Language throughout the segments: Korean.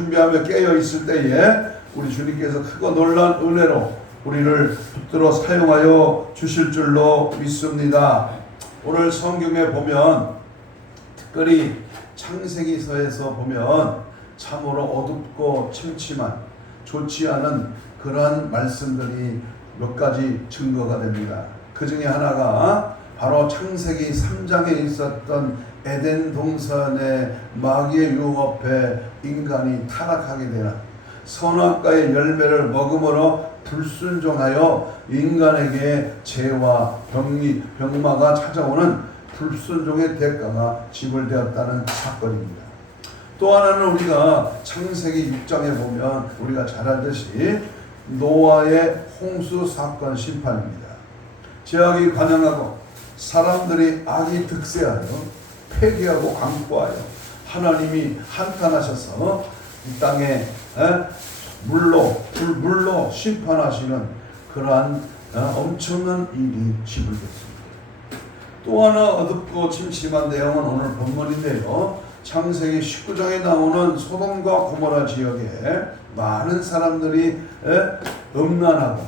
준비하며 깨어 있을 때에 우리 주님께서 크고 놀란 은혜로 우리를 붙들어 사용하여 주실 줄로 믿습니다. 오늘 성경에 보면 특별히 창세기서에서 보면 참으로 어둡고 침침한 좋지 않은 그러한 말씀들이 몇 가지 증거가 됩니다. 그 중에 하나가 바로 창세기 3장에 있었던 에덴 동산의 마귀의 유혹에 인간이 타락하게 되는 선악과의 열매를 먹음으로 불순종하여 인간에게 죄와 병마가 찾아오는 불순종의 대가가 지불되었다는 사건입니다. 또 하나는 우리가 창세기 6장에 보면 우리가 잘 알듯이 노아의 홍수 사건 심판입니다. 죄악이 관영하고 사람들이 악이 득세하여 폐기하고 강포하여 하나님이 한탄하셔서 이 땅에 물로 심판하시는 그러한 엄청난 일이 지불됐습니다. 또 하나 어둡고 침침한 내용은 오늘 본문인데요. 창세기 19장에 나오는 소돔과 고모라 지역에 많은 사람들이 음란하고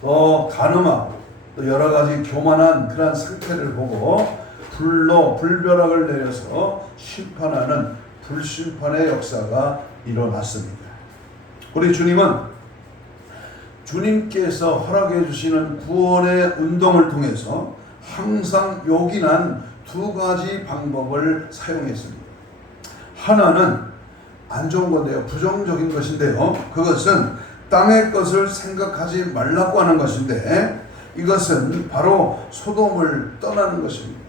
또 간음하고 또 여러 가지 교만한 그런 상태를 보고 불로 불벼락을 내려서 심판하는 불심판의 역사가 일어났습니다. 우리 주님은 주님께서 허락해 주시는 구원의 운동을 통해서 항상 요긴한 두 가지 방법을 사용했습니다. 하나는 안 좋은 건데요. 부정적인 것인데요. 그것은 땅의 것을 생각하지 말라고 하는 것인데 이것은 바로 소돔을 떠나는 것입니다.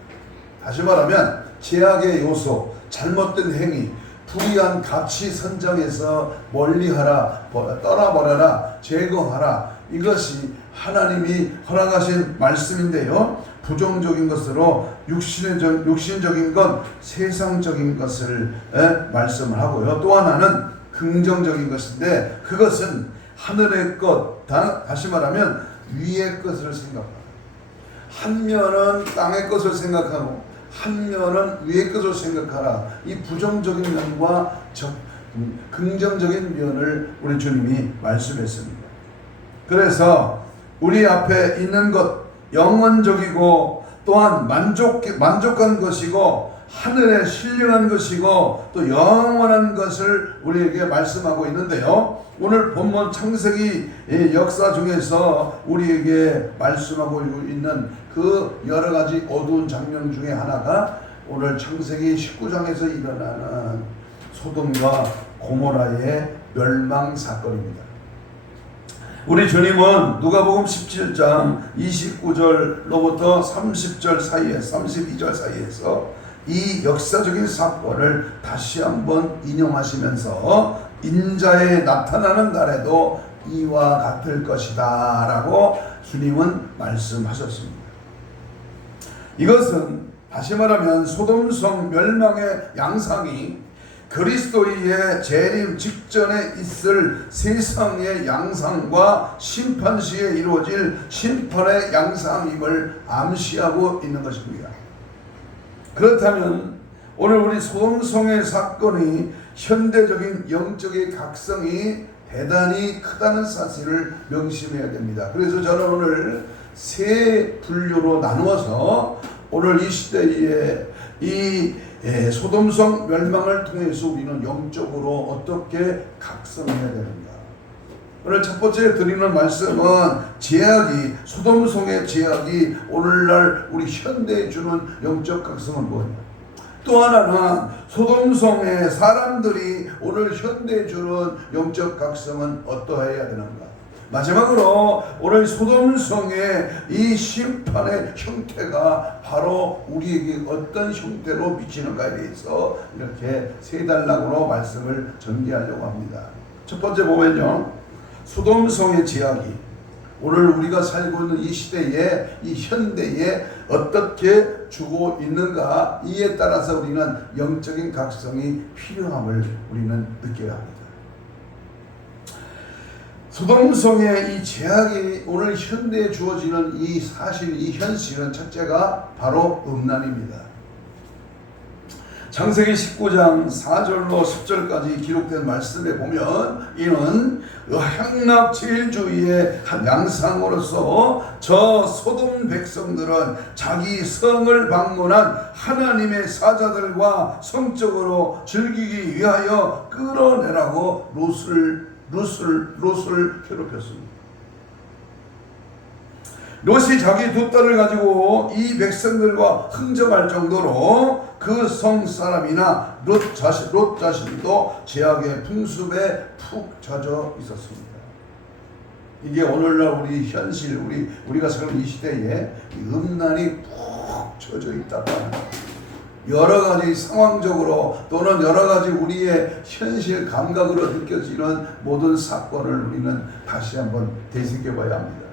다시 말하면 죄악의 요소, 잘못된 행위, 불의한 가치 선정에서 멀리하라, 떠나버려라, 제거하라. 이것이 하나님이 허락하신 말씀인데요. 부정적인 것으로 육신적인 것, 세상적인 것을 말씀을 하고요. 또 하나는 긍정적인 것인데 그것은 하늘의 것, 다시 말하면 위의 것을 생각하라. 한 면은 땅의 것을 생각하고 한 면은 위의 것을 생각하라. 이 부정적인 면과 긍정적인 면을 우리 주님이 말씀했습니다. 그래서 우리 앞에 있는 것, 영원적이고 또한 만족한 것이고 하늘에 신령한 것이고 또 영원한 것을 우리에게 말씀하고 있는데요. 오늘 본문 창세기 역사 중에서 우리에게 말씀하고 있는 그 여러 가지 어두운 장면 중에 하나가 오늘 창세기 19장에서 일어나는 소돔과 고모라의 멸망 사건입니다. 우리 주님은 누가복음 17장 29절로부터 30절 사이에 32절 사이에서 이 역사적인 사건을 다시 한번 인용하시면서 인자의 나타나는 날에도 이와 같을 것이다 라고 주님은 말씀하셨습니다. 이것은 다시 말하면 소돔성 멸망의 양상이 그리스도의 재림 직전에 있을 세상의 양상과 심판 시에 이루어질 심판의 양상임을 암시하고 있는 것입니다. 그렇다면 오늘 우리 소돔성의 사건이 현대적인 영적인 각성이 대단히 크다는 사실을 명심해야 됩니다. 그래서 저는 오늘 세 분류로 나누어서 오늘 이 시대에 이 소돔성 멸망을 통해서 우리는 영적으로 어떻게 각성해야 되는가. 오늘 첫 번째 드리는 말씀은 소돔성의 제약이 오늘날 우리 현대에 주는 영적 각성은 뭐냐. 또 하나는 소돔성의 사람들이 오늘 현대에 주는 영적 각성은 어떠해야 되는가. 마지막으로 오늘 소돔성의 이 심판의 형태가 바로 우리에게 어떤 형태로 비치는가에 대해서 이렇게 세 단락으로 말씀을 전개하려고 합니다. 첫 번째 보면요, 소돔성의 제약이 오늘 우리가 살고 있는 이 시대에, 이 현대에 어떻게 주고 있는가, 이에 따라서 우리는 영적인 각성이 필요함을 우리는 느껴야 합니다. 소돔성의 이 제약이 오늘 현대에 주어지는 이 사실, 이 현실은 첫째가 바로 음란입니다. 창세기 19장 4절로 10절까지 기록된 말씀에 보면 이는 향락 제일주의의 한 양상으로서 저 소돔 백성들은 자기 성을 방문한 하나님의 사자들과 성적으로 즐기기 위하여 끌어내라고 롯을 괴롭혔습니다. 롯이 자기 두 딸을 가지고 이 백성들과 흥정할 정도로 그 성 사람이나 롯 자신도 죄악의 풍습에 푹 젖어 있었습니다. 이게 오늘날 우리 현실, 우리가 사는 이 시대에 음란이 푹 젖어 있다가 여러 가지 상황적으로 또는 여러 가지 우리의 현실 감각으로 느껴지는 모든 사건을 우리는 다시 한번 되새겨 봐야 합니다.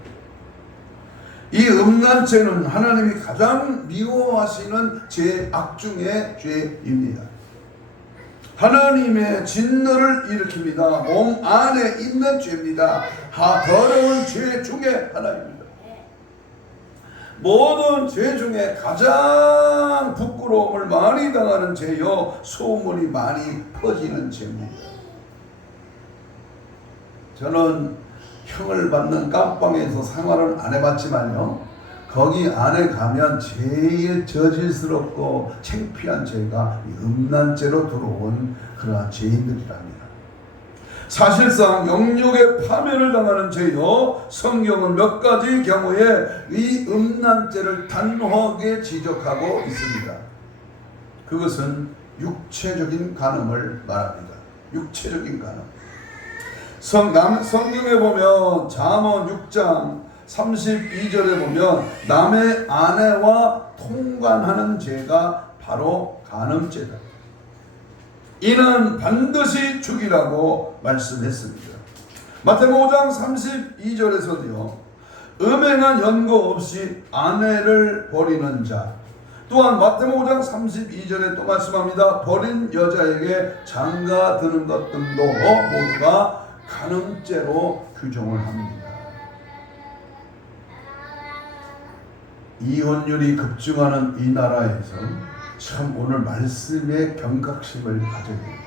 이 음란죄는 하나님이 가장 미워하시는 죄악 중의 죄입니다. 하나님의 진노를 일으킵니다. 몸 안에 있는 죄입니다. 더러운 죄 중에 하나입니다. 모든 죄 중에 가장 부끄러움을 많이 당하는 죄요, 소문이 많이 퍼지는 죄입니다. 저는 형을 받는 깜빵에서 생활은 안 해봤지만요, 거기 안에 가면 제일 저질스럽고 창피한 죄가 음란죄로 들어온 그러한 죄인들이랍니다. 사실상 영육의 파멸을 당하는 죄요, 성경은 몇 가지 경우에 이 음란죄를 단호하게 지적하고 있습니다. 그것은 육체적인 간음을 말합니다. 육체적인 간음. 성경에 보면 잠언 6장 32절에 보면 남의 아내와 통관하는 죄가 바로 간음죄다. 이는 반드시 죽이라고 말씀했습니다. 마태복음 5장 32절에서도요, 음행한 연고 없이 아내를 버리는 자, 또한 마태복음 5장 32절에 또 말씀합니다. 버린 여자에게 장가 드는 것 등도 모두가 간음죄로 규정을 합니다. 이혼율이 급증하는 이 나라에서 참 오늘 말씀의 경각심을 가져야 됩니다.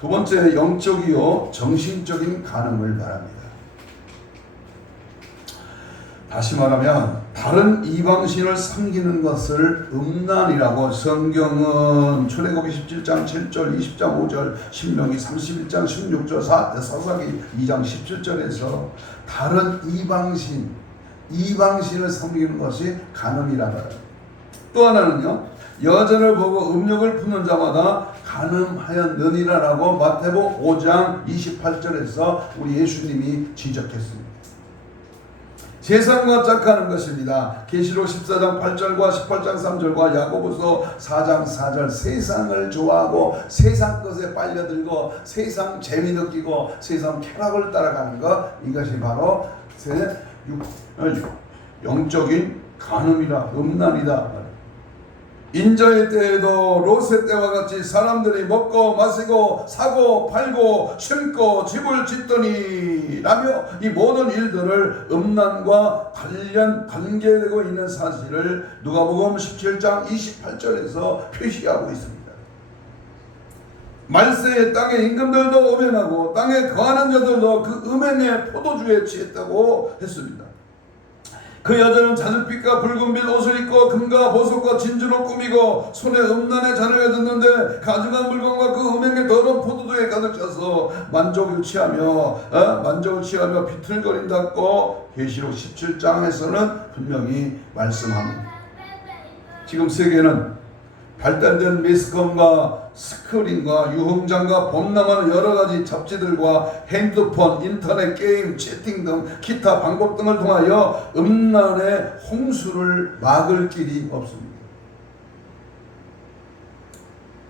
두 번째, 영적이요 정신적인 간음을 말합니다. 다시 말하면 다른 이방신을 섬기는 것을 음란이라고 성경은 출애굽기 17장 7절, 20장 5절, 신명기 31장 16절, 사사기 2장 17절에서 다른 이방신을 섬기는 것이 간음이라고 해요. 또 하나는요, 여자를 보고 음욕을 품는 자마다 간음하였느니라라고 마태복음 5장 28절에서 우리 예수님이 지적했습니다. 세상과 짝하는 것입니다. 계시록 14장 8절과 18장 3절과 야고보서 4장 4절, 세상을 좋아하고 세상 것에 빨려들고 세상 재미 느끼고 세상 쾌락을 따라가는 것, 이것이 바로 영적인 간음이다, 음란이다. 인자의 때에도 롯의 때와 같이 사람들이 먹고 마시고 사고 팔고 심고 집을 짓더니 라며 이 모든 일들을 음란과 관계되고 있는 사실을 누가복음 17장 28절에서 표시하고 있습니다. 말세의 땅의 임금들도 음행하고 땅에 거하는 자들도 그 음행의 포도주에 취했다고 했습니다. 그 여자는 자줏빛과 붉은빛 옷을 입고 금과 보석과 진주로 꾸미고 손에 음란의 잔을 듣는데 가증한 물건과 그 음행의 더러운 포도주에 가득 차서 만족을 취하며 비틀거린다고 계시록 17장에서는 분명히 말씀합니다. 지금 세계는 발달된 매스컴과 스크린과 유흥장과 범람하는 여러가지 잡지들과 핸드폰, 인터넷, 게임, 채팅 등 기타 방법 등을 통하여 음란의 홍수를 막을 길이 없습니다.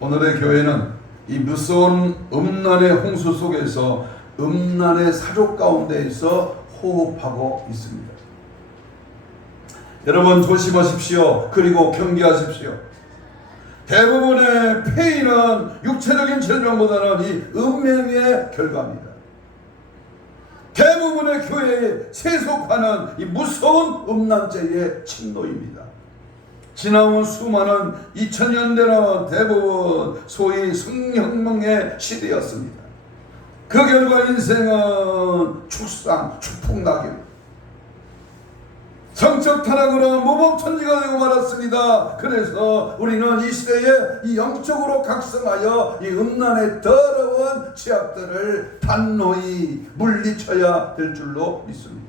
오늘의 교회는 이 무서운 음란의 홍수 속에서 음란의 사조 가운데에서 호흡하고 있습니다. 여러분 조심하십시오. 그리고 경계하십시오. 대부분의 폐인은 육체적인 질병보다는 이 음행의 결과입니다. 대부분의 교회에 세속하는 이 무서운 음란죄의 침노입니다. 지나온 수많은 2000년대는 대부분 소위 성혁명의 시대였습니다. 그 결과 인생은 축상, 축풍낙입니다. 성적 타락으로 무법천지가 되고 말았습니다. 그래서 우리는 이 시대에 이 영적으로 각성하여 이 음란의 더러운 죄악들을 단호히 물리쳐야 될 줄로 믿습니다.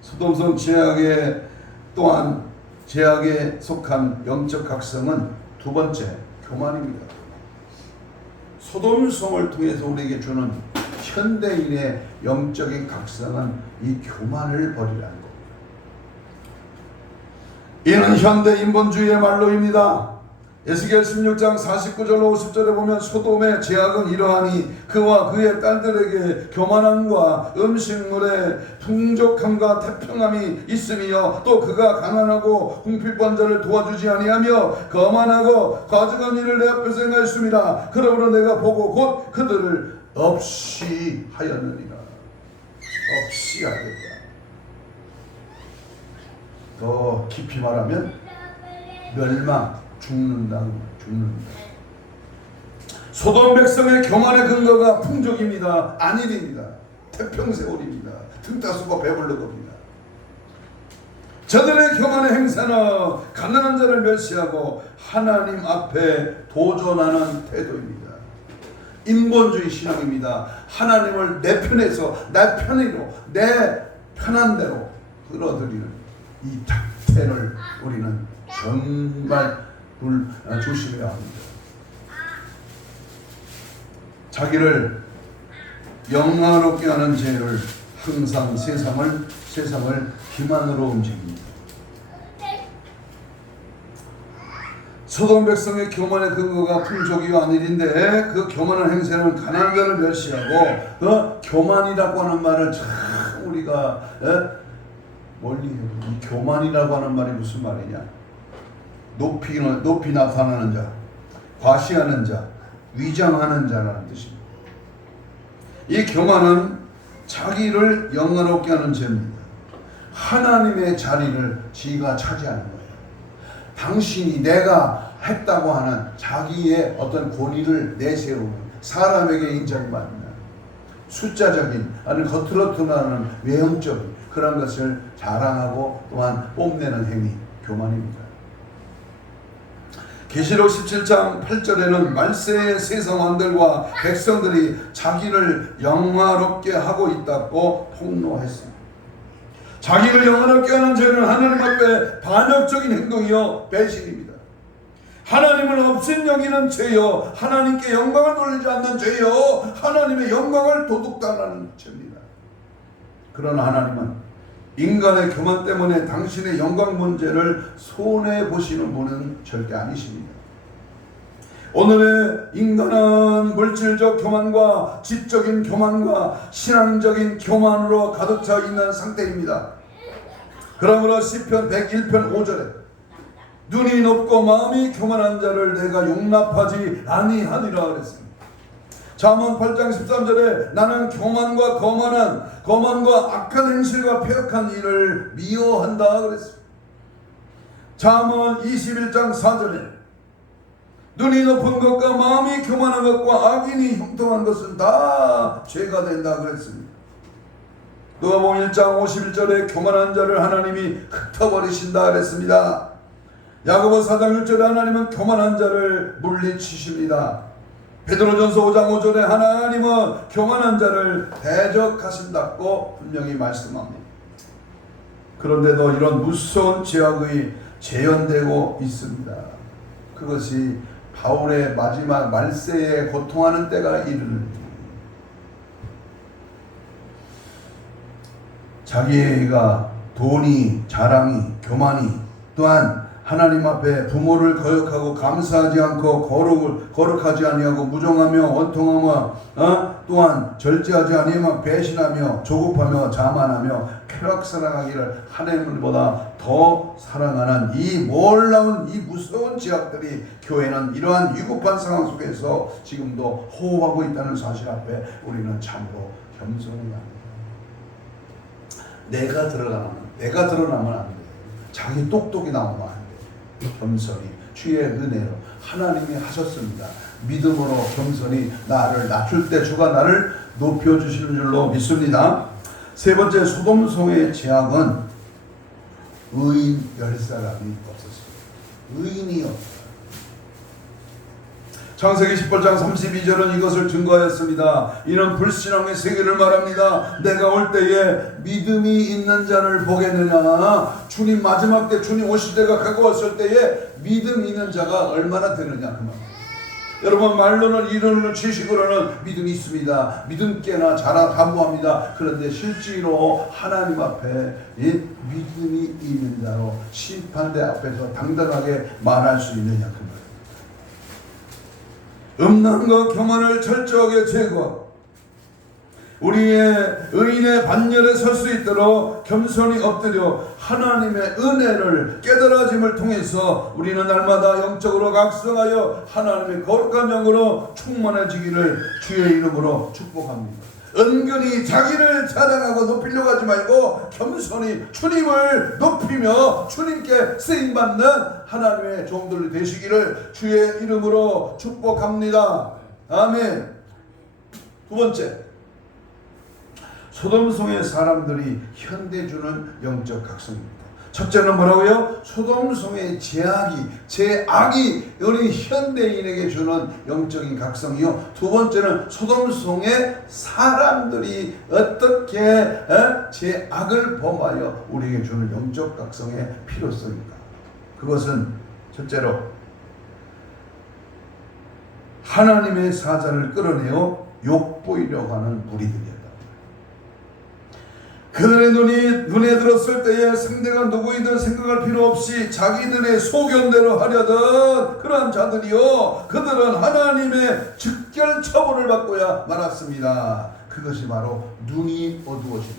소돔성 죄악의 또한 죄악에 속한 영적 각성은 두 번째 교만입니다. 소돔성을 통해서 우리에게 주는 현대인의 영적인 각성은 이 교만을 버리라는 겁니다. 이는 현대 인본주의의 말로입니다. 에스겔 16장 49절로 50절에 보면 소돔의 죄악은 이러하니 그와 그의 딸들에게 교만함과 음식물의 풍족함과 태평함이 있으며 또 그가 가난하고 궁핍한 자를 도와주지 아니하며 거만하고 가증한 일을 내 앞에서 행하였습니다. 그러므로 내가 보고 곧 그들을 없이 하였느니라. 없이 하겠다. 더 깊이 말하면 멸망, 죽는다. 소돔 백성의 교만의 근거가 풍족입니다. 안일입니다. 태평세월입니다. 등따수고 배불러 겁니다. 저들의 교만의 행사는 가난한 자를 멸시하고 하나님 앞에 도전하는 태도입니다. 인본주의 신앙입니다. 하나님을 내 편에서 내 편의로 내 편한 대로 끌어들이는 이 작태를 우리는 정말 조심해야 합니다. 자기를 영화롭게 하는 죄를 항상 세상을 기만으로 움직입니다. 소돔 백성의 교만의 근거가 풍족이와 안일인데 그 교만한 행세는 가난한 자를 멸시하고 그 교만이라고 하는 말을 참 우리가 멀리 해도 이 교만이라고 하는 말이 무슨 말이냐? 높이 나타나는 자, 과시하는 자, 위장하는 자라는 뜻입니다. 이 교만은 자기를 영화롭게 하는 죄입니다. 하나님의 자리를 지가 차지하는 거예요. 당신이 내가 했다고 하는 자기의 어떤 권위를 내세우는 사람에게 인정받는 숫자적인 아니면 겉으로 드러나는 외형적인 그런 것을 자랑하고 또한 뽐내는 행위, 교만입니다. 계시록 17장 8절에는 말세의 세상 왕들과 백성들이 자기를 영화롭게 하고 있다고 폭로했습니다. 자기를 영화롭게 하는 죄는 하나님 앞에 반역적인 행동이요 배신입니다. 하나님을 없인 여기는 죄요 하나님께 영광을 돌리지 않는 죄요 하나님의 영광을 도둑달라는 죄입니다. 그러나 하나님은 인간의 교만 때문에 당신의 영광 문제를 손해보시는 분은 절대 아니십니다. 오늘의 인간은 물질적 교만과 지적인 교만과 신앙적인 교만으로 가득 차 있는 상태입니다. 그러므로 시편 101편 5절에 눈이 높고 마음이 교만한 자를 내가 용납하지 아니하니라 그랬습니다. 잠언 8장 13절에 나는 교만과 거만과 악한 행실과 폐역한 일을 미워한다 그랬습니다. 잠언 21장 4절에 눈이 높은 것과 마음이 교만한 것과 악인이 형통한 것은 다 죄가 된다 그랬습니다. 누가복음 1장 51절에 교만한 자를 하나님이 흩어버리신다 그랬습니다. 야고보 4장 6절에 하나님은 교만한 자를 물리치십니다. 베드로전서 5장 5절에 하나님은 교만한 자를 대적하신다고 분명히 말씀합니다. 그런데도 이런 무서운 죄악이 재현되고 있습니다. 그것이 바울의 마지막 말세에 고통하는 때가 이르는 자기가 돈이, 자랑이, 교만이 또한 하나님 앞에 부모를 거역하고 감사하지 않고 거룩하지 아니하고 무정하며 원통하며 또한 절제하지 아니하며 배신하며 조급하며 자만하며 쾌락사랑하기를 하나님보다 더 사랑하는 이 놀라운 이 무서운 죄악들이 교회는 이러한 위급한 상황 속에서 지금도 호흡하고 있다는 사실 앞에 우리는 참으로 겸손해야 합니다. 내가 드러나면 안 돼. 자기 똑똑이 나오면 안 돼. 겸손히 주의 은혜로 하나님이 하셨습니다. 믿음으로 겸손히 나를 낮출 때 주가 나를 높여주시는 줄로 믿습니다. 세 번째, 소돔성의 죄악은 의인 10사람이 없었습니다. 의인이 없어요. 창세기 18장 32절은 이것을 증거하였습니다. 이는 불신앙의 세계를 말합니다. 내가 올 때에 믿음이 있는 자를 보겠느냐. 주님 마지막 때 주님 오실 때가 가까웠을 때에 믿음 있는 자가 얼마나 되느냐 그 말. 여러분 말로는 이론으로 지식으로는 믿음이 있습니다. 믿음께나 자라 담보합니다. 그런데 실제로 하나님 앞에 이 믿음이 있는 자로 심판대 앞에서 당당하게 말할 수 있느냐 그 말. 음란과 교만을 철저하게 제거하고 우리의 의인의 반열에 설 수 있도록 겸손히 엎드려 하나님의 은혜를 깨달아짐을 통해서 우리는 날마다 영적으로 각성하여 하나님의 거룩한 영으로 충만해지기를 주의 이름으로 축복합니다. 은근히 자기를 자랑하고 높이려고 하지 말고 겸손히 주님을 높이며 주님께 쓰임받는 하나님의 종들이 되시기를 주의 이름으로 축복합니다. 아멘. 두 번째, 소돔성의 사람들이 현대주는 영적 각성입니다. 첫째는 뭐라고요? 소돔성의 죄악이 우리 현대인에게 주는 영적인 각성이요. 두 번째는 소돔성의 사람들이 어떻게 죄악을 범하여 우리에게 주는 영적 각성의 필요성입니다. 그것은 첫째로 하나님의 사자를 끌어내어 욕보이려고 하는 무리들이었다. 그들의 눈에 들었을 때에 상대가 누구이든 생각할 필요 없이 자기들의 소견대로 하려던 그러한 자들이요, 그들은 하나님의 즉결 처분을 받고야 말았습니다. 그것이 바로 눈이 어두워지는,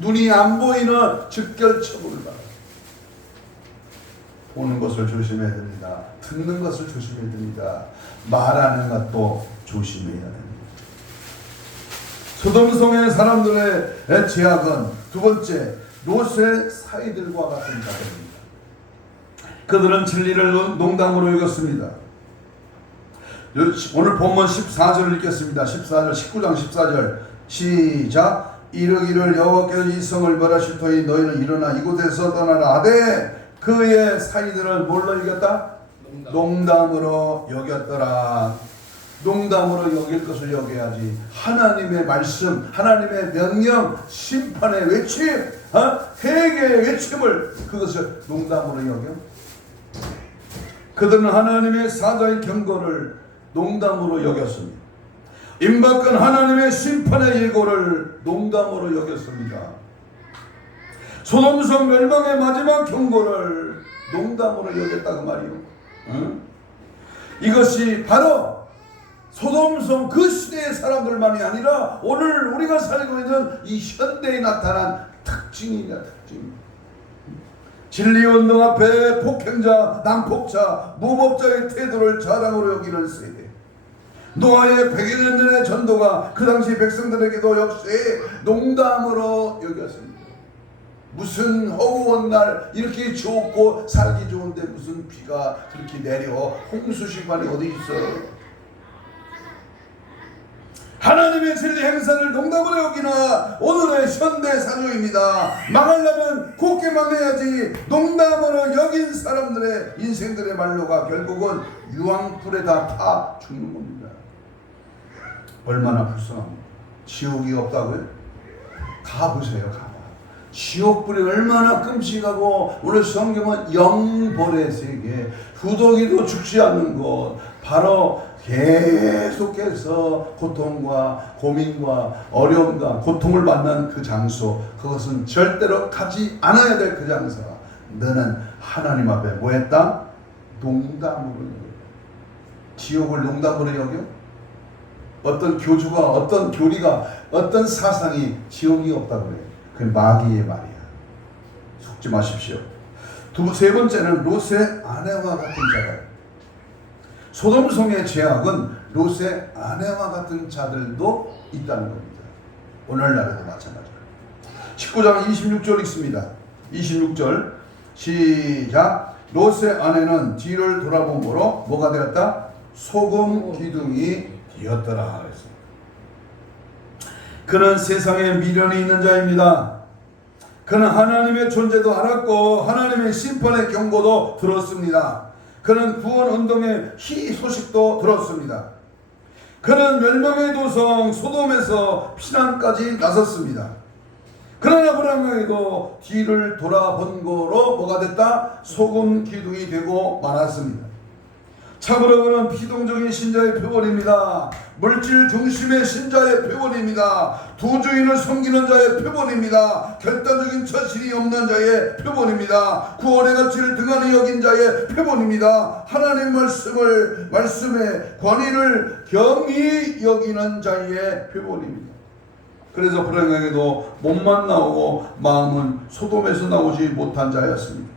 눈이 안 보이는 즉결 처분을 받아요. 보는 것을 조심해야 됩니다. 듣는 것을 조심해야 됩니다. 말하는 것도 조심해야 됩니다. 소돔성의 사람들의 죄악은 두 번째, 롯의 사이들과 같은 자들입니다. 그들은 진리를 농담으로 여겼습니다. 오늘 본문 14절을 읽겠습니다. 14절, 19장 14절 시작. 이르기를 여호와께서 이 성을 멸하실 터이 너희는 일어나 이곳에서 떠나라 하되 그의 사이들은 뭘로 여겼다? 농담으로 여겼더라. 농담으로 여길 것을 여겨야지. 하나님의 말씀, 하나님의 명령, 심판의 외침, 회개의 외침을 그것을 농담으로 여겨? 그들은 하나님의 사자의 경고를 농담으로 여겼습니다. 임박한 하나님의 심판의 예고를 농담으로 여겼습니다. 소돔성 멸망의 마지막 경고를 농담으로 여겼다고 말이요. 이것이 바로 소돔성 그 시대의 사람들만이 아니라 오늘 우리가 살고 있는 이 현대에 나타난 특징이냐, 특징. 진리운동 앞에 폭행자, 난폭자, 무법자의 태도를 자랑으로 여기는 세대. 노아의 100여 년의 전도가 그 당시 백성들에게도 역시 농담으로 여겼습니다. 무슨 허구한 날 이렇게 좋고 살기 좋은데 무슨 비가 그렇게 내려, 홍수 심판이 어디 있어? 하나님의 진리 행사를 농담으로 여기나 오늘의 현대 사조입니다. 망하려면 곱게 망해야지. 농담으로 여긴 사람들의 인생들의 말로가 결국은 유황불에 다 타 죽는 겁니다. 얼마나 불쌍합니까? 지옥이 없다고요? 가보세요. 가봐. 지옥불이 얼마나 끔찍하고, 오늘 성경은 영벌의 세계, 후도기도 죽지 않는 곳, 바로 계속해서 고통과 고민과 어려움과 고통을 받는 그 장소, 그것은 절대로 가지 않아야 될 그 장소. 너는 하나님 앞에 뭐 했다? 농담으로 여겨. 지옥을 농담으로 여겨? 어떤 교주가, 어떤 교리가, 어떤 사상이 지옥이 없다고 그래요. 그 마귀의 말이야. 속지 마십시오. 세 번째는 롯의 아내와 같은 자가. 소돔성의 죄악은 롯의 아내와 같은 자들도 있다는 겁니다. 오늘날에도 마찬가지입니다. 19장 26절 읽습니다. 26절. 시작. 롯의 아내는 뒤를 돌아보므로 뭐가 되었다? 소금 기둥이 되었더라. 그랬어요. 그는 세상에 미련이 있는 자입니다. 그는 하나님의 존재도 알았고 하나님의 심판의 경고도 들었습니다. 그는 구원 운동의 희소식도 들었습니다. 그는 멸망의 도성 소돔에서 피난까지 나섰습니다. 그러나 불행하게도 뒤를 돌아본 거로 뭐가 됐다? 소금 기둥이 되고 말았습니다. 참으로 그는 피동적인 신자의 표본입니다. 물질 중심의 신자의 표본입니다. 두 주인을 섬기는 자의 표본입니다. 결단적인 처신이 없는 자의 표본입니다. 구원의 가치를 등한히 여긴 자의 표본입니다. 하나님 말씀의 권위를 경히 여기는 자의 표본입니다. 그래서 불행하게도 몸만 나오고 마음은 소돔에서 나오지 못한 자였습니다.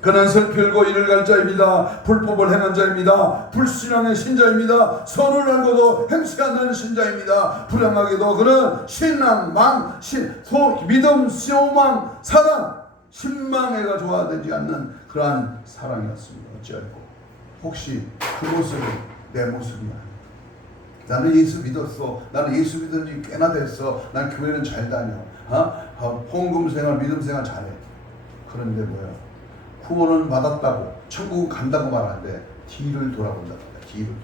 그는 슬피고 이를 갈 자입니다. 불법을 행한 자입니다. 불신앙의 신자입니다. 선을 알고도 행치 않는 신자입니다. 불행하게도 그는 신앙, 믿음, 소망, 사랑, 신망애가 좋아되지 않는 그러한 사랑이었습니다. 어찌할꼬 혹시 그 모습이 내 모습이야? 나는 예수 믿었어. 나는 예수 믿은 지 꽤나 됐어. 난 교회는 잘 다녀. 헌금생활, 믿음생활 잘해. 그런데 뭐야? 구원은 받았다고 천국은 간다고 말하는데 뒤를 돌아본다. 뒤를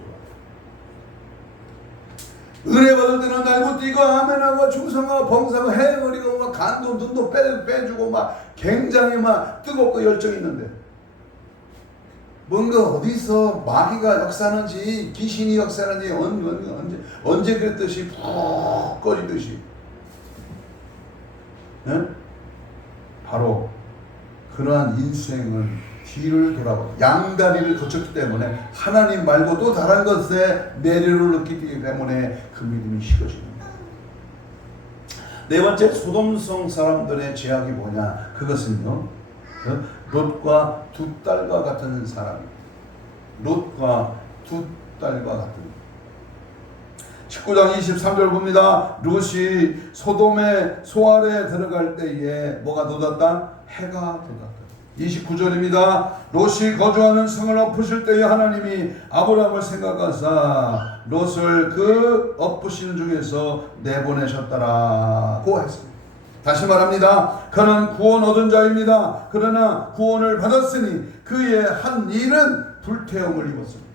돌아. 은혜 받을 때는 날고 뛰고 아멘하고 충성하고 봉사하고 해버리고 막 간도 눈도 빼주고 막 굉장히 막 뜨겁고 열정 있는데 뭔가 어디서 마귀가 역사하는지 귀신이 역사하는지 언제 그랬듯이 푹 꺼지듯이 네? 바로 그러한 인생은 뒤를 돌아보고 양다리를 거쳤기 때문에 하나님 말고 또 다른 것에 내려를 느끼기 때문에 그 믿음이 식어지는 거예요. 네 번째, 소돔성 사람들의 죄악이 뭐냐? 그것은요, 롯과 두 딸과 같은 사람입니다. 롯과 두 딸과 같은 19장 23절 봅니다. 롯이 소돔의 소알에 들어갈 때에 뭐가 돋았다? 해가 돋았다. 29절입니다. 롯이 거주하는 성을 엎으실 때에 하나님이 아브라함을 생각하사 롯을 그 엎으시는 중에서 내보내셨더라고 했습니다. 다시 말합니다. 그는 구원 얻은 자입니다. 그러나 구원을 받았으니 그의 한 일은 불태움을 입었습니다.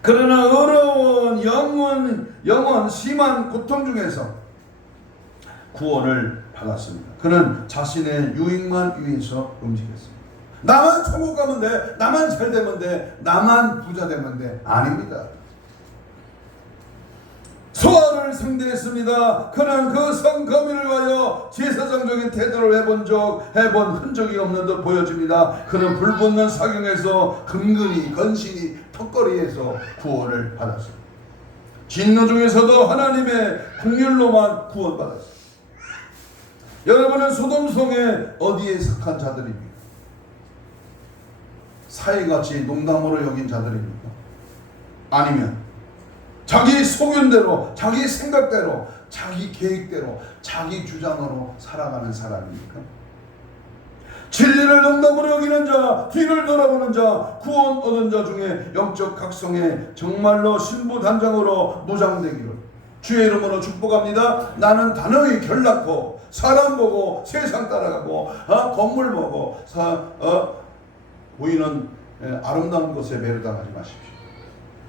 그러나 어려운 영원 심한 고통 중에서 구원을 받았습니다. 그는 자신의 유익만 위해서 움직였습니다. 나만 천국 가면 돼, 나만 잘 되면 돼, 나만 부자 되면 돼. 아닙니다. 소알을 상대했습니다. 그는 그 성 거민을 위하여 제사장적인 태도를 해본 흔적이 없는 듯 보여집니다. 그는 불붙는 사경에서 근근히 건신이 턱걸이에서 구원을 받았습니다. 진노 중에서도 하나님의 긍휼로만 구원받았습니다. 여러분은 소돔성에 어디에 속한 자들입니까? 사이같이 농담으로 여긴 자들입니까? 아니면 자기 소견대로, 자기 생각대로, 자기 계획대로, 자기 주장으로 살아가는 사람입니까? 진리를 농담으로 여기는 자, 뒤를 돌아보는 자, 구원 얻은 자 중에 영적 각성에 정말로 신부단장으로 무장되기를 주의 이름으로 축복합니다. 나는 단호히 결단코 사람 보고 세상 따라가고 건물 보고 보이는 아름다운 것에 매료당하지 마십시오.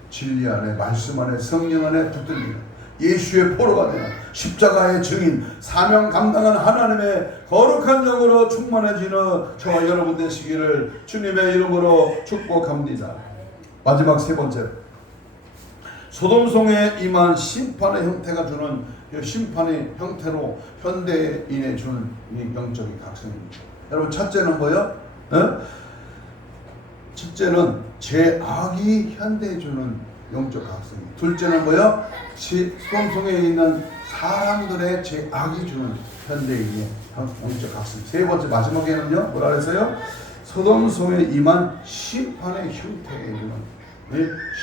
진리 안에, 말씀 안에, 성령 안에 붙들리는 예수의 포로가 되는 십자가의 증인, 사명 감당한 하나님의 거룩한 영으로 충만해지는 저와 여러분 되시기를 주님의 이름으로 축복합니다. 마지막 세 번째, 소돔성에 임한 심판의 형태가 주는 심판의 형태로 현대인에 주는 영적인 각성입니다. 여러분, 첫째는 뭐예요? 첫째는 죄악이 현대에 주는 영적 각성입니다. 둘째는 뭐예요? 소돔성에 있는 사람들의 죄악이 주는 현대인의 영적 각성. 세 번째, 마지막에는요, 뭐라 그랬어요? 소돔성에 임한 심판의 형태에 주는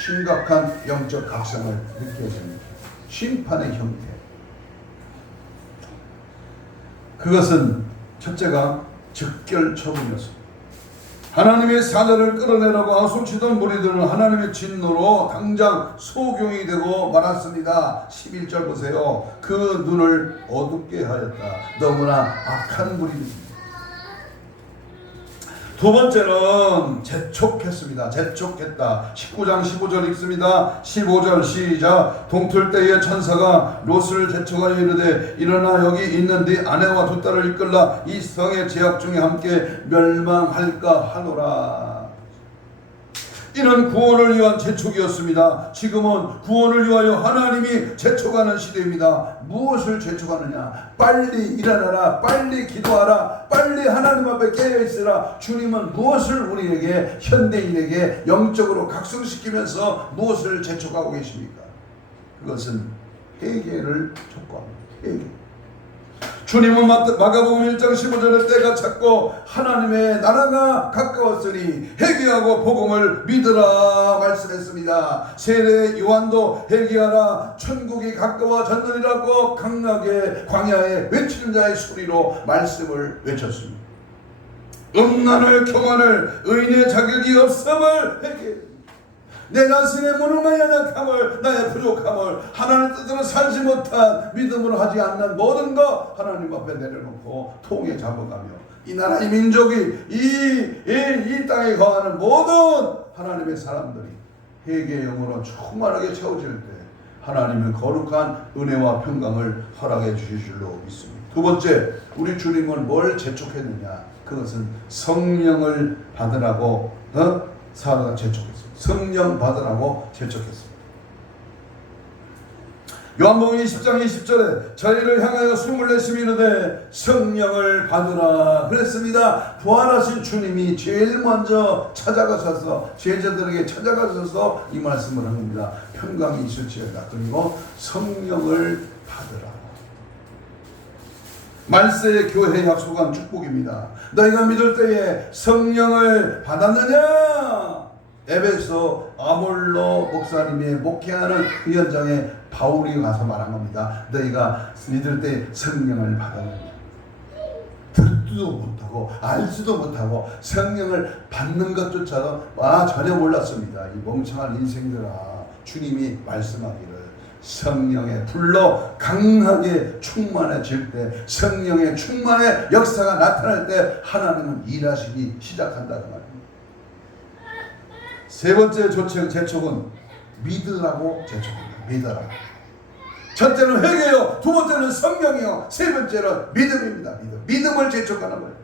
심각한 영적 각성을 느껴야 됩니다. 심판의 형태. 그것은 첫째가 즉결 처분이었습니다. 하나님의 사자를 끌어내라고 아수치던 무리들은 하나님의 진노로 당장 소경이 되고 말았습니다. 11절 보세요. 그 눈을 어둡게 하였다. 너무나 악한 무리입니다. 두 번째는 재촉했습니다. 재촉했다. 19장 15절 읽습니다. 15절 시작. 동틀 때에 천사가 롯을 재촉하여 이르되 일어나 여기 있는 네 아내와 두 딸을 이끌라 이 성의 제약 중에 함께 멸망할까 하노라. 이는 구원을 위한 재촉이었습니다. 지금은 구원을 위하여 하나님이 재촉하는 시대입니다. 무엇을 재촉하느냐? 빨리 일어나라, 빨리 기도하라, 빨리 하나님 앞에 깨어있으라. 주님은 무엇을 우리에게, 현대인에게 영적으로 각성시키면서 무엇을 재촉하고 계십니까? 그것은 회개를 촉구합니다. 회개. 주님은 마가복음 1장 15절에 때가 찼고 하나님의 나라가 가까웠으니 회개하고 복음을 믿으라 말씀했습니다. 세례 요한도 회개하라 천국이 가까워졌느니라고 강하게 광야에 외치는 자의 소리로 말씀을 외쳤습니다. 음란을 교만을 의인의 자격이 없음을 회개했습니다. 내 자신의 무능한 연약함을 나의 부족함을 하나님 뜻대로 살지 못한 믿음으로 하지 않는 모든 것 하나님 앞에 내려놓고 통에 잡아가며 이 나라 이 민족이 이 땅에 거하는 모든 하나님의 사람들이 회개의 영으로 충만하게 채워질 때 하나님은 거룩한 은혜와 평강을 허락해 주실 줄로 믿습니다. 두 번째, 우리 주님은 뭘 재촉했느냐? 그것은 성령을 받으라고 사도가 재촉했습니다. 성령 받으라고 재촉했습니다. 요한복음 20장 20절에 저희를 향하여 숨을 내쉬며 이르되 성령을 받으라 그랬습니다. 부활하신 주님이 제일 먼저 찾아가셔서 제자들에게 찾아가셔서 이 말씀을 합니다. 평강이 있을지어다. 그리고 성령을 받으라. 말세의 교회에 약속한 축복입니다. 너희가 믿을 때에 성령을 받았느냐? 에베소 아몰로 목사님이 목회하는 그 현장에 바울이 가서 말한 겁니다. 너희가 믿을 때 성령을 받았느냐? 듣지도 못하고 알지도 못하고 성령을 받는 것조차도 전혀 몰랐습니다. 이 멍청한 인생들아, 주님이 말씀하기를 성령의 불로 강하게 충만해질 때, 성령의 충만의 역사가 나타날 때 하나님은 일하시기 시작한다는 말입니다. 세 번째 재촉은 믿으라고 재촉합니다. 믿어라. 첫째는 회개요, 두 번째는 성령이요, 세 번째는 믿음입니다. 믿음을 재촉하는 거예요.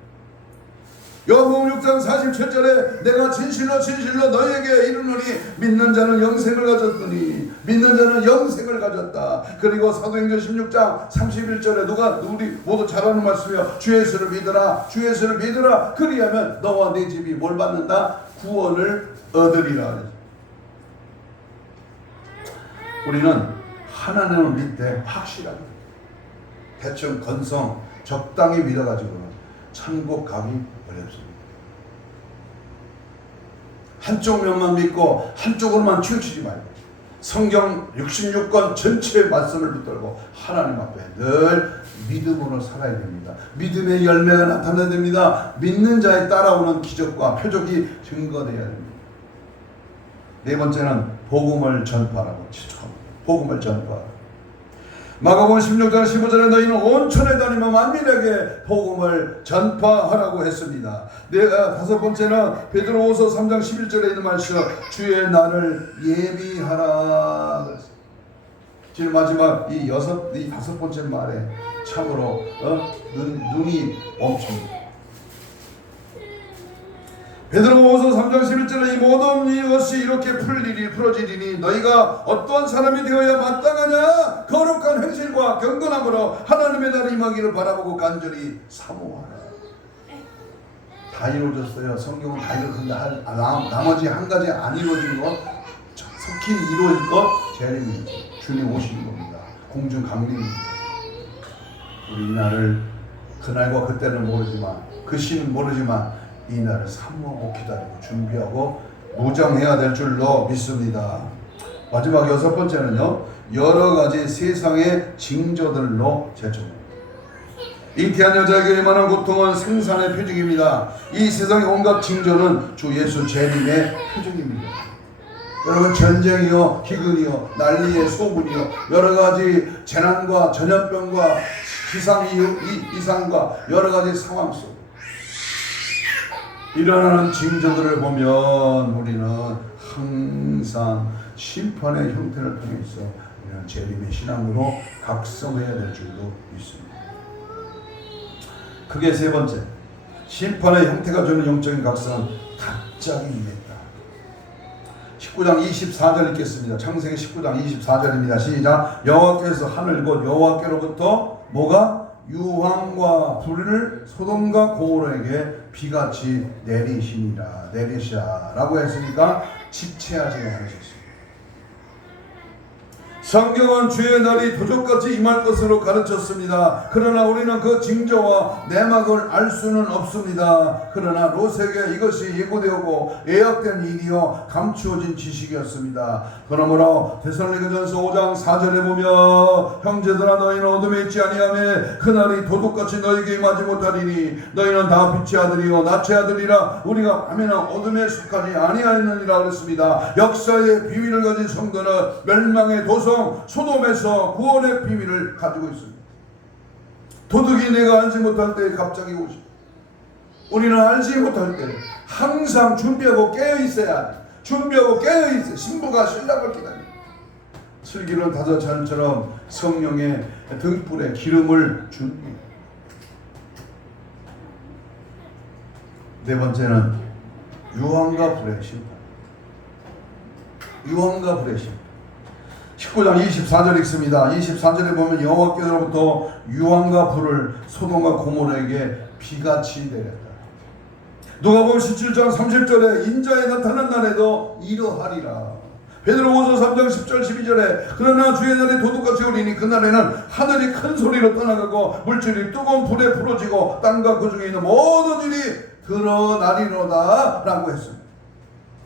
요한복음 6장 47절에 내가 진실로 진실로 너희에게 이르노니 믿는 자는 영생을 가졌더니 믿는 자는 영생을 가졌다. 그리고 사도행전 16장 31절에 우리 모두 잘 아는 말씀이요, 주 예수를 믿으라, 주 예수를 믿으라. 그리하면 너와 네 집이 뭘 받는다? 구원을 얻으리라. 우리는 하나님을 믿을 때 확실합니다. 대충 건성 적당히 믿어가지고는 천국 가기 어렵습니다. 한쪽 면만 믿고 한쪽으로만 치우치지 말고 성경 66권 전체의 말씀을 붙들고 하나님 앞에 늘 믿음으로 살아야 됩니다. 믿음의 열매가 나타나야 됩니다. 믿는 자에 따라오는 기적과 표적이 증거되어야 됩니다. 네 번째는 복음을 전파하라고 지촉합니다. 복음을 전파하라. 마가복음 16장 15절에 너희는 온 천에 다니며 만민에게 복음을 전파하라고 했습니다. 다섯 번째는 베드로후서 3장 11절에 있는 말씀, 주의 날을 예비하라. 지금 마지막 이 다섯 번째 말에 참으로 눈이 멈춥니다. 베드로후서 3장 11절에 이 모든 이것이 이렇게 풀어지리니 너희가 어떠한 사람이 되어야 마땅하냐? 거룩한 행실과 경건함으로 하나님의 날이 임하기를 바라보고 간절히 사모하라. 다 이루어졌어요. 성경은 다 이루어졌는데 나머지 한 가지 안 이루어진 것, 속히 이루어질 것, 재림입니다. 주님 오시는 겁니다. 공중 강림입니다. 우리 이 날을 그날과 그때는 모르지만 그 시는 모르지만 이 날을 사모하고 기다리고 준비하고 무장해야 될 줄로 믿습니다. 마지막 여섯 번째는요, 여러 가지 세상의 징조들로 재촉합니다. 잉태한 여자에게 임하는 고통은 생산의 표징입니다. 이 세상의 온갖 징조는 주 예수 재림의 표징입니다. 여러분, 전쟁이요, 기근이요, 난리의 소문이요, 여러가지 재난과 전염병과 이상과 여러가지 상황 속 일어나는 징조들을 보면 우리는 항상 심판의 형태를 통해서 우리는 재림의 신앙으로 각성해야 될 줄도 있습니다. 그게 세 번째, 심판의 형태가 주는 영적인 각성은 갑자기 임했다. 19장 24절 읽겠습니다. 창세기 19장 24절입니다. 시작. 여호와께서 하늘 곧 여호와께로부터 뭐가? 유황과 불을 소돔과 고모라에게 비같이 내리시라고 했으니까 지체하지 않으셨습니다. 성경은 주의 날이 도적같이 임할 것으로 가르쳤습니다. 그러나 우리는 그 징조와 내막을 알 수는 없습니다. 그러나 롯에게 이것이 예고되었고 예약된 일이요 감추어진 지식이었습니다. 그러므로 데살로니가전서 5장 4절에 보면 형제들아 너희는 어둠에 있지 아니하며 그날이 도둑같이 너희에게 임하지 못하리니 너희는 다 빛의 아들이요 낫의 아들이라 우리가 밤에는 어둠에 속하지 아니하였느니라 그랬습니다. 역사의 비밀을 가진 성도는 멸망의 도성 소돔에서 구원의 비밀을 가지고 있습니다. 도둑이 내가 알지 못할 때 갑자기 오시고 우리는 알지 못할 때 항상 준비하고 깨어 있어야 돼. 준비하고 깨어 있어. 신부가 신랑을 기다립니다. 슬기로운 다섯찬처럼 성령의 등불에 기름을 줍니다. 네 번째는 유황과 불의 심판. 유황과 불의 심판. 19장 24절 읽습니다. 24절에 보면 여호와께로부터 유황과 불을 소돔과 고모라에게 비같이 내렸다. 누가복음 17장 30절에 인자에 나타난 날에도 이러하리라. 베드로후서 3장 10절 12절에 그러나 주의 날이 도둑같이 오리니 그날에는 하늘이 큰 소리로 떠나가고 물질이 뜨거운 불에 부러지고 땅과 그 중에 있는 모든 일이 드러나리로다 라고 했습니다.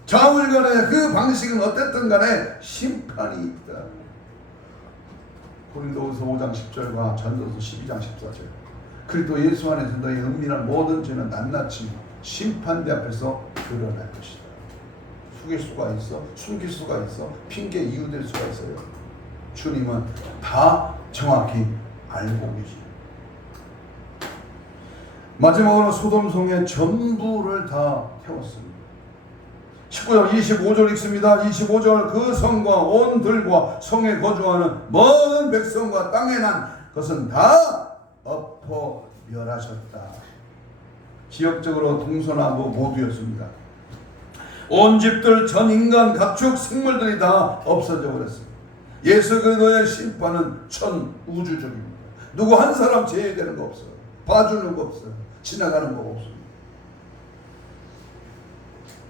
좌우간에 그 방식은 어땠든 간에 심판이 있다. 고린도후서 5장 10절과 전도서 12장 14절. 그리스도 예수 안에서 너희 은밀한 모든 죄는 낱낱이 심판대 앞에서 드러날 것이다. 속일 수가 있어, 숨길 수가 있어, 핑계 이유될 수가 있어요. 주님은 다 정확히 알고 계시죠. 마지막으로 소돔성의 전부를 다 태웠습니다. 19장 25절 읽습니다. 25절 그 성과 온 들과 성에 거주하는 먼 백성과 땅에 난 것은 다 엎어 멸하셨다. 지역적으로 동서남북 모두였습니다. 온 집들 전 인간 가축 생물들이 다 없어져 버렸습니다. 예수 그리스도의 심판은 전 우주적입니다. 누구 한 사람 제외되는 거 없어요. 봐주는 거 없어요. 지나가는 거 없습니다.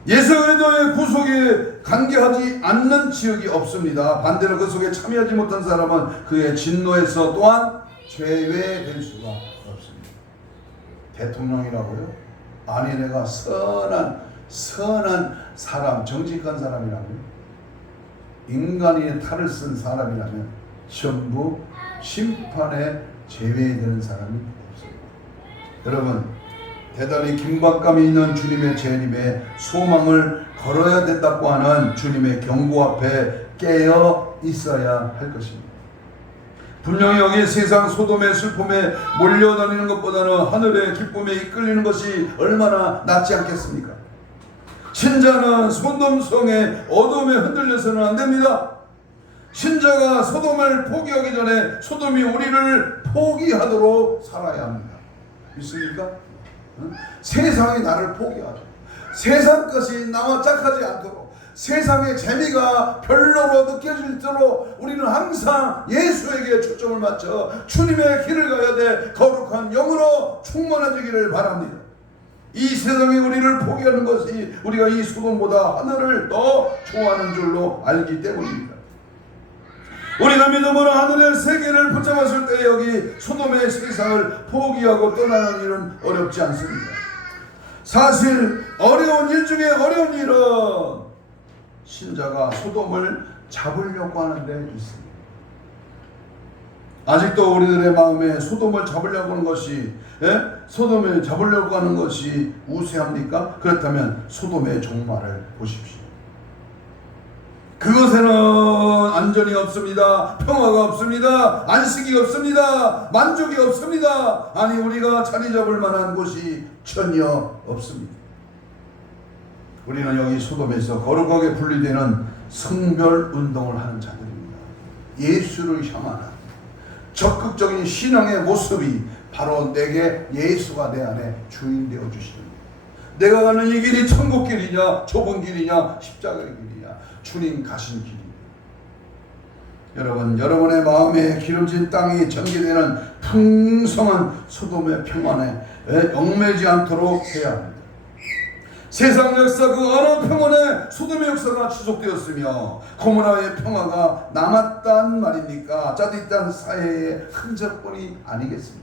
예수 그리스도의 구속에 관계하지 않는 지역이 없습니다. 반대로 그 속에 참여하지 못한 사람은 그의 진노에서 또한 제외될 수가 없습니다. 대통령이라고요? 아니 내가 선한 사람, 정직한 사람이라면, 인간이 탈을 쓴 사람이라면 전부 심판에 제외되는 사람이 없습니다. 여러분, 대단히 긴박감이 있는 주님의 재림에 소망을 걸어야 된다고 하는 주님의 경고 앞에 깨어 있어야 할 것입니다. 분명히 여기 세상 소돔의 슬픔에 몰려다니는 것보다는 하늘의 기쁨에 이끌리는 것이 얼마나 낫지 않겠습니까? 신자는 소돔성의 어둠에 흔들려서는 안 됩니다. 신자가 소돔을 포기하기 전에 소돔이 우리를 포기하도록 살아야 합니다. 믿습니까? 세상이 나를 포기하죠. 세상 것이 나와 짝하지 않도록, 세상의 재미가 별로로 느껴질도록 우리는 항상 예수에게 초점을 맞춰 주님의 길을 가야 돼 거룩한 영으로 충만해지기를 바랍니다. 이 세상에 우리를 포기하는 것이 우리가 이 소돔보다 하늘을 더 좋아하는 줄로 알기 때문입니다. 우리가 믿음으로 하늘의 세계를 붙잡았을 때 여기 소돔의 세상을 포기하고 떠나는 일은 어렵지 않습니다. 사실 어려운 일 중에 어려운 일은 신자가 소돔을 잡으려고 하는 데 있습니다. 아직도 우리들의 마음에 소돔을 잡으려고 하는 것이, 소돔을 잡으려고 하는 것이 우세합니까? 그렇다면 소돔의 종말을 보십시오. 그것에는 안전이 없습니다. 평화가 없습니다. 안식이 없습니다. 만족이 없습니다. 아니, 우리가 자리 잡을 만한 곳이 전혀 없습니다. 우리는 여기 소돔에서 거룩하게 분리되는 성별 운동을 하는 자들입니다. 예수를 향하는 적극적인 신앙의 모습이 바로 내게 예수가 내 안에 주인 되어 주시는 거예요. 내가 가는 이 길이 천국 길이냐, 좁은 길이냐, 십자가의 길이냐, 주님 가신 길입니다. 여러분, 여러분의 마음에 기름진 땅이 전개되는 풍성한 소돔의 평안에 얽매지 않도록 해야 합니다. 세상 역사 그 어느 평원에 소돔의 역사가 지속되었으며 고모라의 평화가 남았단 말입니까? 짜릿한 사회의 흔적뿐이 아니겠습니까?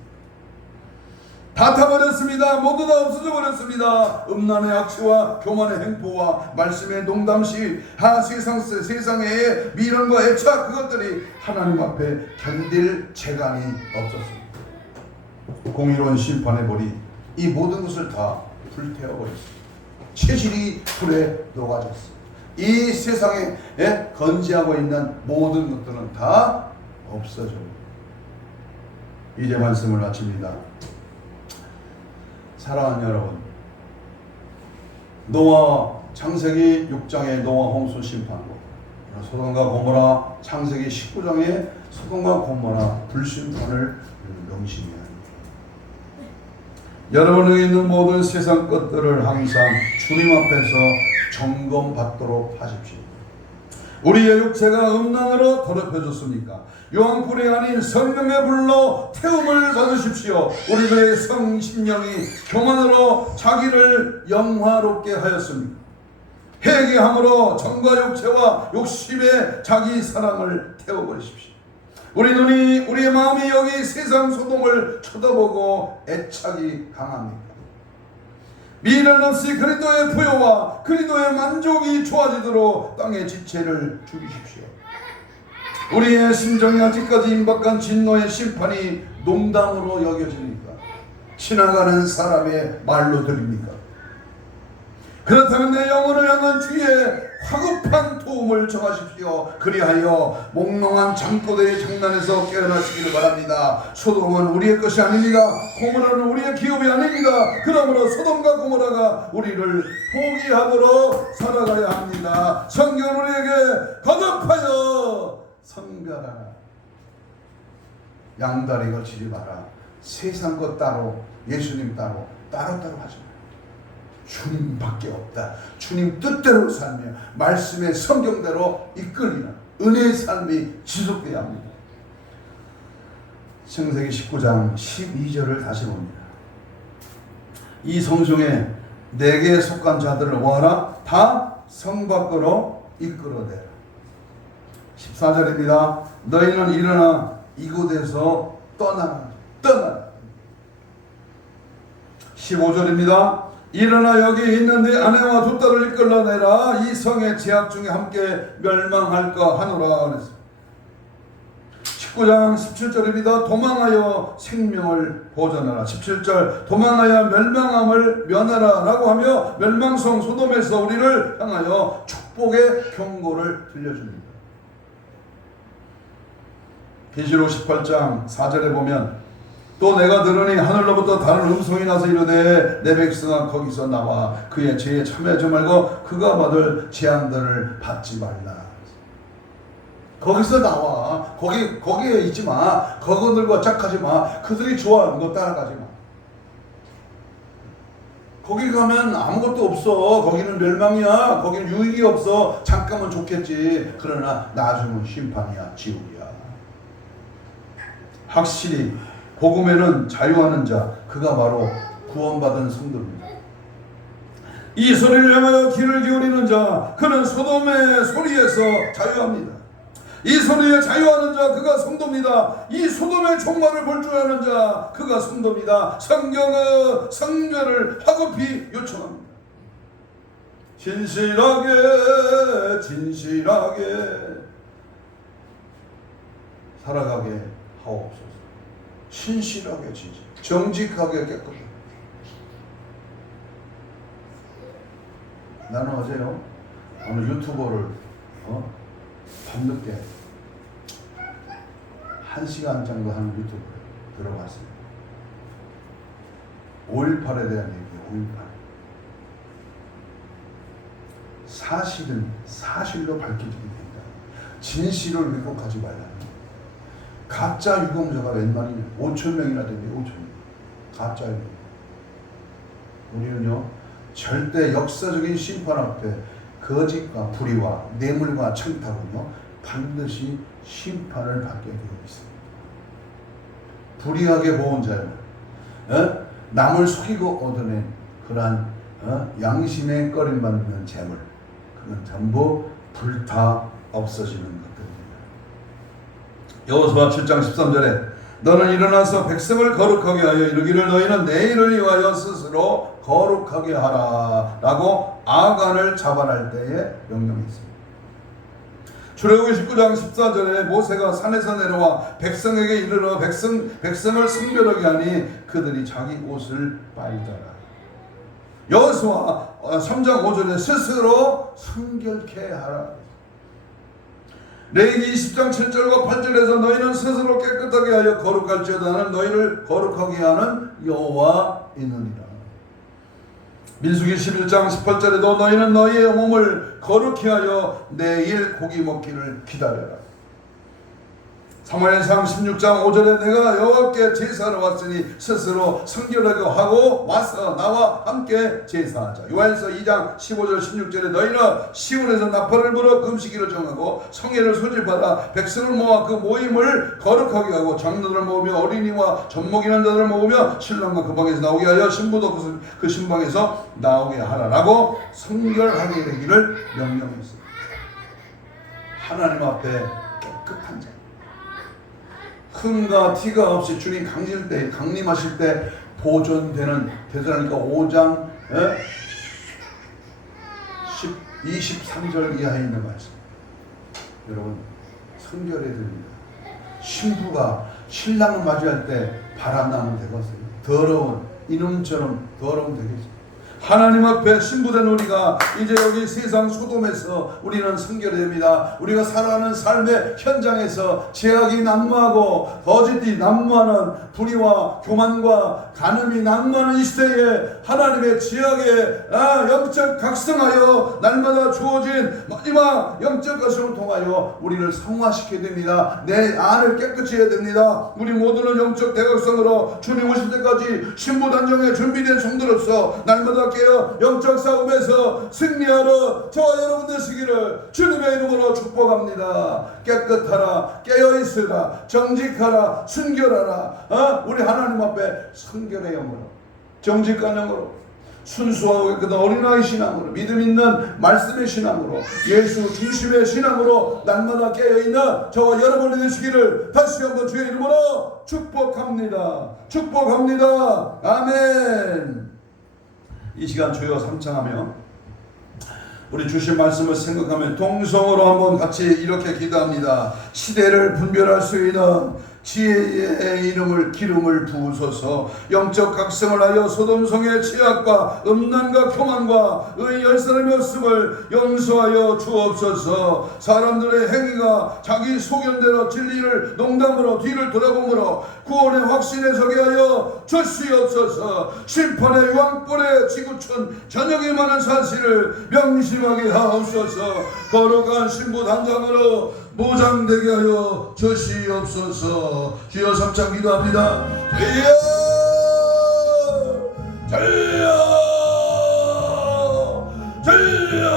다 타버렸습니다. 모두 다 없어져 버렸습니다. 음란의 악취와 교만의 행포와 말씀의 농담시 세상의 미련과 애착, 그것들이 하나님 앞에 견딜 재간이 없었습니다. 공의로운 심판의 볼이 이 모든 것을 다 불태워버렸습니다. 체질이 불에 녹아졌습니다. 이 세상에 건재하고 있는 모든 것들은 다 없어져요. 이제 말씀을 마칩니다. 사랑하는 여러분, 노아 창세기 6장의 노아 홍수 심판고, 소돔과 고모라 창세기 19장의 소돔과 고모라 불심판을 명심해야 합니다. 여러분에게 있는 모든 세상 것들을 항상 주님 앞에서 점검받도록 하십시오. 우리의 육체가 음란으로 더럽혀졌습니까? 요한불이 아닌 성령의 불로 태움을 받으십시오. 우리들의 성심령이 교만으로 자기를 영화롭게 하였습니까? 회개함으로 정과 육체와 욕심에 자기 사랑을 태워버리십시오. 우리의 마음이 여기 세상 소돔을 쳐다보고 애착이 강합니까? 미련 없이 그리스도의 부여와 그리스도의 만족이 좋아지도록 땅의 지체를 죽이십시오. 우리의 심정이 아직까지 임박한 진노의 심판이 농담으로 여겨집니까? 지나가는 사람의 말로 들립니까? 그렇다면 내 영혼을 향한 주의 화급한 도움을 정하십시오. 그리하여 몽롱한 잠꼬대의 장난에서 깨어나시기를 바랍니다. 소돔은 우리의 것이 아닙니다. 고모라는 우리의 기업이 아닙니다. 그러므로 소돔과 고모라가 우리를 포기하도록 살아가야 합니다. 성경은 우리에게 거듭하여 성별하라. 양다리 걸치지 마라. 세상 것 따로, 예수님 따로, 따로따로 하지 마라. 주님밖에 없다. 주님 뜻대로 살며 말씀의 성경대로 이끌리는 은혜의 삶이 지속되어야 합니다. 창세기 19장 12절을 다시 봅니다. 이 성중에 내게 속한 자들을 모아라. 다 성 밖으로 이끌어내라. 14절입니다. 너희는 일어나 이곳에서 떠나라. 15절입니다. 일어나 여기 있는 네 아내와 두 딸을 이끌어내라. 이 성의 제약 중에 함께 멸망할까 하노라. 그랬습니다. 19장 17절입니다. 도망하여 생명을 보존하라. 17절 도망하여 멸망함을 면하라 라고 하며 멸망성 소돔에서 우리를 향하여 축복의 경고를 들려줍니다. 계시록 18장 4절에 보면 또 내가 들으니 하늘로부터 다른 음성이 나서 이르되 내 백성아 거기서 나와 그의 죄에 참여하지 말고 그가 받을 재앙들을 받지 말라. 거기서 나와. 거기에 있지 마. 그거들과 짝하지 마. 그들이 좋아하는 거 따라가지 마. 거기 가면 아무것도 없어. 거기는 멸망이야. 거기는 유익이 없어. 잠깐은 좋겠지. 그러나 나중은 심판이야. 지옥이야. 확실히 복음에는 자유하는 자, 그가 바로 구원받은 성도입니다. 이 소리를 향하여 귀를 기울이는 자, 그는 소돔의 소리에서 자유합니다. 이 소리에 자유하는 자, 그가 성도입니다. 이 소돔의 종말을 볼 줄 아는 자, 그가 성도입니다. 성경은 성결을 화급히 요청합니다. 진실하게 살아가게 하옵소서. 신실하게 진실, 정직하게 깨끗하게. 나는 어제요 어느 유튜버를 밤늦게 1시간 정도 하는 유튜브를 들어봤습니다. 5.18에 대한 얘기예요. 5.18. 사실은 사실로 밝혀지게 된다. 진실을 왜곡하지 말라. 가짜 유공자가 웬 말이냐. 5,000명이나 됩니다. 5,000명. 가짜 유공. 우리는요 절대 역사적인 심판 앞에 거짓과 불의와 뇌물과 청탁은요 반드시 심판을 받게 되어 있습니다. 불의하게 모은 자는 남을 속이고 얻어낸 그러한 양심에 꺼림받는 재물, 그건 전부 불타 없어지는 것들입니다. 여호수아 7장 13절에 너는 일어나서 백성을 거룩하게 하여 이르기를 너희는 내 일을 위하여 스스로 거룩하게 하라 라고 아간을 잡아낼 때에 명령했습니다. 출애굽기 19장 14절에 모세가 산에서 내려와 백성에게 이르러 백성을 성결하게 하니 그들이 자기 옷을 빨더라. 여호수아 3장 5절에 스스로 성결케 하라. 레위기 20장 7절과 8절에서 너희는 스스로 깨끗하게 하여 거룩할지어다 나는 너희를 거룩하게 하는 여호와이니라. 민수기 11장 18절에도 너희는 너희의 몸을 거룩히 하여 내일 고기 먹기를 기다려라. 사무엘상 16장 5절에 내가 여호와께 제사하러 왔으니 스스로 성결하게 하고 와서 나와 함께 제사하자. 요한서 2장 15절 16절에 너희는 시온에서 나팔을 불어 금식일을 정하고 성회를 소집하라. 백성을 모아 그 모임을 거룩하게 하고 장로들을 모으며 어린이와 젖먹이는 자들을 모으며 신랑과 그 방에서 나오게 하여 신부도 그 신방에서 나오게 하라라고 성결하게 되기를 명령했습니다. 하나님 앞에 깨끗한 자, 흠과 티가 없이 주님 강림하실 때 보존되는 데살로니가 5장 23절 이하에 있는 말씀. 여러분 성결해야 됩니다. 신부가 신랑을 맞이할 때 바람 나면 되겠어요? 더러운 이놈처럼 더러운 되겠어요? 하나님 앞에 신부된 우리가 이제 여기 세상 소돔에서 우리는 성결됩니다. 우리가 살아가는 삶의 현장에서 죄악이 난무하고 거짓이 난무하는 불의와 교만과 간음이 난무하는 이 시대에 하나님의 지역에 영적 각성하여 날마다 주어진 마지막 영적 각성을 통하여 우리를 성화시켜야 됩니다. 내 안을 깨끗이 해야 됩니다. 우리 모두는 영적 대각성으로 주님 오실 때까지 신부 단정에 준비된 성도로서 날마다 깨어 영적 싸움에서 승리하러 저와 여러분 되시기를 주님의 이름으로 축복합니다. 깨끗하라, 깨어있으라, 정직하라, 순결하라. 우리 하나님 앞에 성결의 영으로, 정직한 영으로, 순수하고 깨끗한 어린아이 신앙으로, 믿음 있는 말씀의 신앙으로, 예수 중심의 신앙으로 날마다 깨어있는 저와 여러분이 되시기를 다시 한번 주의 이름으로 축복합니다. 축복합니다. 아멘. 이 시간 주여 삼창하며 우리 주신 말씀을 생각하며 동성으로 한번 같이 이렇게 기도합니다. 시대를 분별할 수 있는 지혜의 이름을 기름을 부으소서. 영적 각성을 하여 소돔성의 죄악과 음란과 교만과 열사의 모습을 용서하여 주옵소서. 사람들의 행위가 자기 소견대로 진리를 농담으로 뒤를 돌아보므로 구원의 확신에 서게 하여 주시옵소서. 심판의 유황불에 지구촌 저녁에 많은 사실을 명심하게 하옵소서. 거룩한 신부 단장으로 보장되게 하여 주시옵소서. 주여 삼창 기도합니다. 주여 주여 주여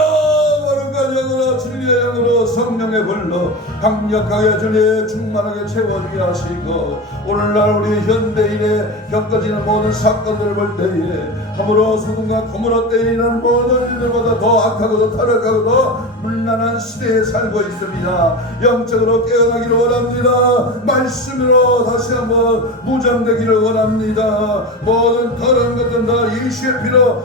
거룩한 영으로 진리의 영으로 성령의 불로 강력하게 주님 충만하게 채워주게 하시고 오늘날 우리 현대인에 겪어지는 모든 사건들을 볼 때에 함으로 소금과 고무로 때리는 모든 일들보다 더 악하고 더 타락하고 더 험난한 시대에 살고 있습니다. 영적으로 깨어나기를 원합니다. 말씀으로 다시 한번 무장되기를 원합니다. 모든 더러운 것들은 다 예수의 피로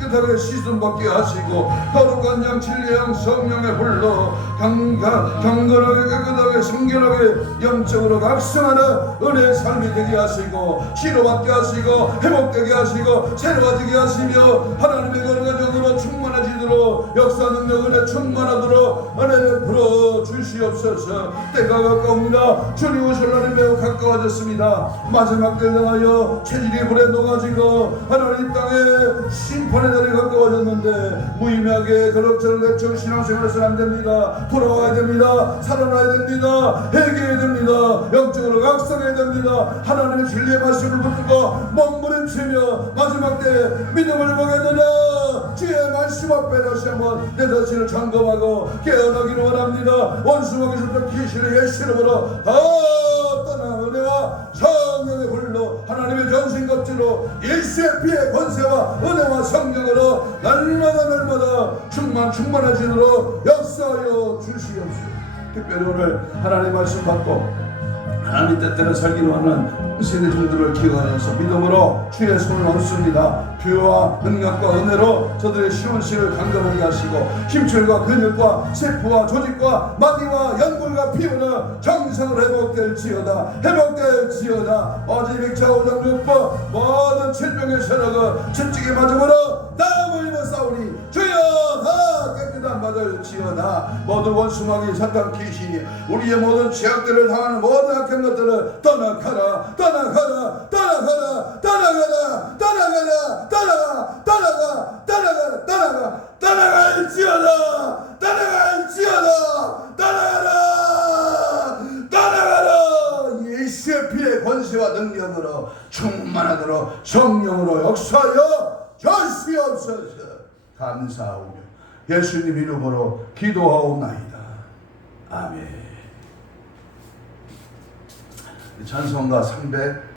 깨끗하게 씻음받게 하시고 거룩한 영 진리의 영 성령의 불로 경건하게 깨끗하게 성결하게 영적으로 각성하는 은혜의 삶이 되게 하시고 치료받게 하시고 회복되게 하시고 새로워지게 하시며 하나님의 거룩한 영으로 충만해지도록 역사 능력 은혜 충만하도록 은혜를 풀어 주시옵소서. 때가 가까웁니다. 주님 오실 날이 매우 가까워졌습니다. 마지막 때를 향하여 체질이 불에 녹아지고 하나님 땅에 심판의 날이 가까워졌는데 무의미하게 그럭저럭 내적 신앙생활에서는 안 됩니다. 돌아와야 됩니다. 살아나야 됩니다. 회개해야 됩니다. 영적으로 각성해야 됩니다. 하나님의 진리의 말씀을 붙들고 몸부림치며 마지막 때 믿음을 보게 되나 주의 말씀 앞에 다시 한번 내 자신을 점검하고 깨어나기를 원합니다. 원수막에서부터 귀신의 예수 이름으로 다 떠난 은혜와 성령의 불로 하나님의 전신갑주로 예수의 피의 권세와 은혜와 성령으로 날마다 충만해지도록 역사하여 주시옵소서. 특별히 오늘 하나님의 말씀 받고 하나님 뜻대로 살기로 하는 세대 종들을 기억하면서 믿음으로 주의 손을 얹습니다. 교회와 능력과 은혜로 저들의 신혼식을 강건하게 하시고 힘줄과 근육과 세포와 조직과 마디와 연골과 피부는 정상으로 회복될지어다. 어지백차 오장육법 모든 질병의 세력은 채찍에 맞음으로 나무 입어 싸우니 주여 다 깨끗한 받을지어다. 모든 원수마귀 사탄 귀신이 우리의 모든 죄악들을 당하는 모든 악한 것들을 떠나가라 예수의 피의 권세와 능력으로 충만하도록 성령으로 역사하여 주시옵소서. 감사하오며 예수님 이름으로 기도하옵나이다. 아멘. 찬송가 300